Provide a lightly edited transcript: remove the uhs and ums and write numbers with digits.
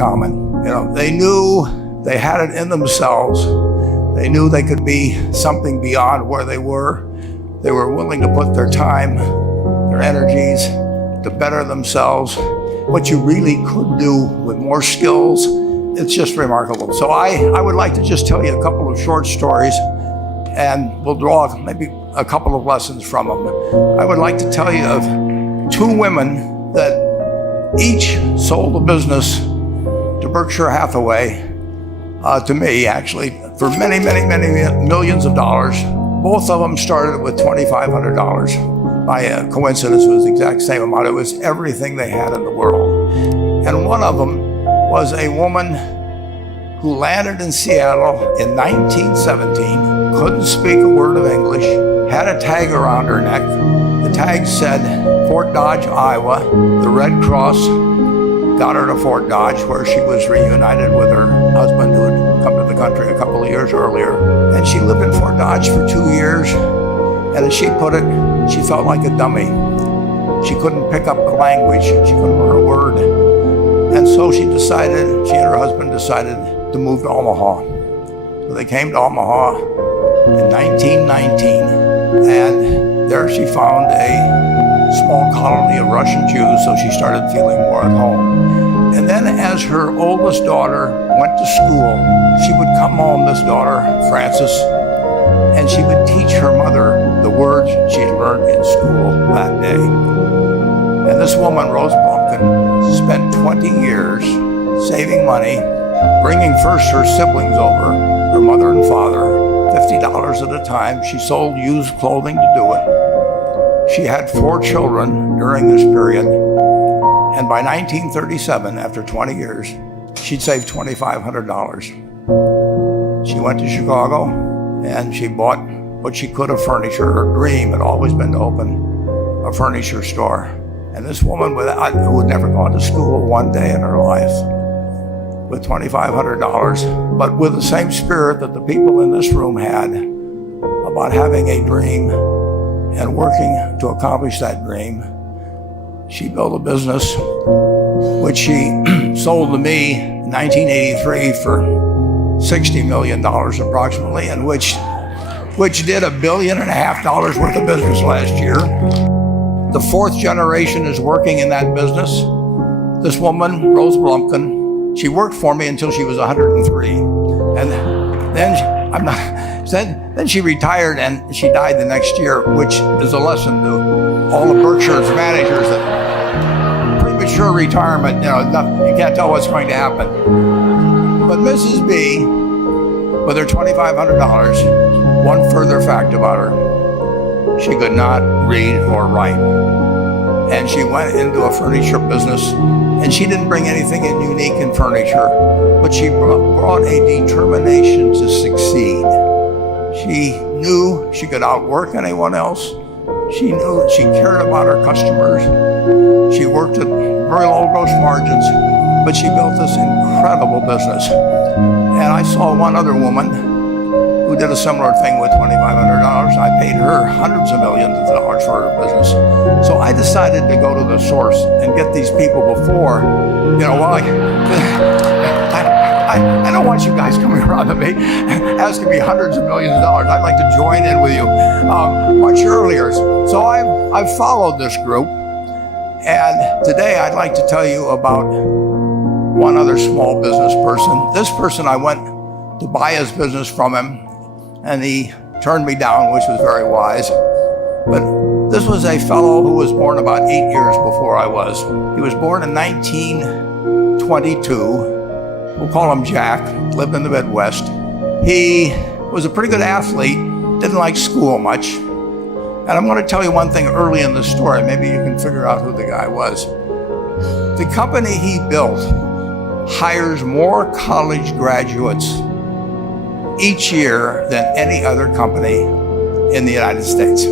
common. They knew they had it in themselves. They knew they could be something beyond where they were. They were willing to put their time, their energies to better themselves. What you really could do with more skills, it's just remarkable. So I would like to just tell you a couple of short stories, and we'll draw maybe a couple of lessons from them. I would like to tell you of two women that each sold a business to Berkshire Hathaway, to me actually, for many, many, many millions of dollars. Both of them started with $2,500. By coincidence, it was the exact same amount. It was everything they had in the world. And one of them was a woman who landed in Seattle in 1917, couldn't speak a word of English, had a tag around her neck. The tag said Fort Dodge, Iowa. The Red Cross got her to Fort Dodge, where she was reunited with her husband who had come to the country a couple of years earlier. And she lived in Fort Dodge for 2 years. And as she put it, she felt like a dummy. She couldn't pick up the language. She couldn't learn a word. And so she and her husband decided to move to Omaha. So they came to Omaha in 1919. And there she found a small colony of Russian Jews, so she started feeling more at home. And then as her oldest daughter went to school, she would come home, this daughter, Frances, and she would teach her mother the words she had learned in school that day. And this woman, Rose Blumkin, spent 20 years saving money, bringing first her siblings over, her mother and father, $50 at a time. She sold used clothing to do it. She had 4 children during this period. And by 1937, after 20 years, she'd saved $2,500. She went to Chicago and she bought what she could of furniture. Her dream had always been to open a furniture store. And this woman who had never gone to school one day in her life, with $2,500, but with the same spirit that the people in this room had about having a dream and working to accomplish that dream, she built a business which she sold to me in 1983 for $60 million approximately, and which did $1.5 billion worth of business last year. The 4th generation is working in that business. This woman, Rose Blumkin, she worked for me until she was 103. And then she retired and she died the next year, which is a lesson to all of Berkshire's managers that premature retirement, you can't tell what's going to happen. But Mrs. B, with her $2,500, one further fact about her: she could not read or write. And she went into a furniture business, and she didn't bring anything unique in furniture, but she brought a determination to succeed. She knew she could outwork anyone else. She knew she cared about her customers. She worked at very low gross margins, but she built this incredible business. And I saw one other woman who did a similar thing with $2,500. I paid her hundreds of millions of dollars for her business. So I decided to go to the source and get these people before, I don't want you guys coming around to me asking me hundreds of millions of dollars. I'd like to join in with you much earlier. So I've followed this group, and today I'd like to tell you about one other small business person. This person, I went to buy his business from him, and he turned me down, which was very wise. But this was a fellow who was born about 8 years before I was. He was born in 1922. We'll call him Jack, lived in the Midwest. He was a pretty good athlete, didn't like school much. And I'm going to tell you one thing early in the story. Maybe you can figure out who the guy was. The company he built hires more college graduates each year than any other company in the United States.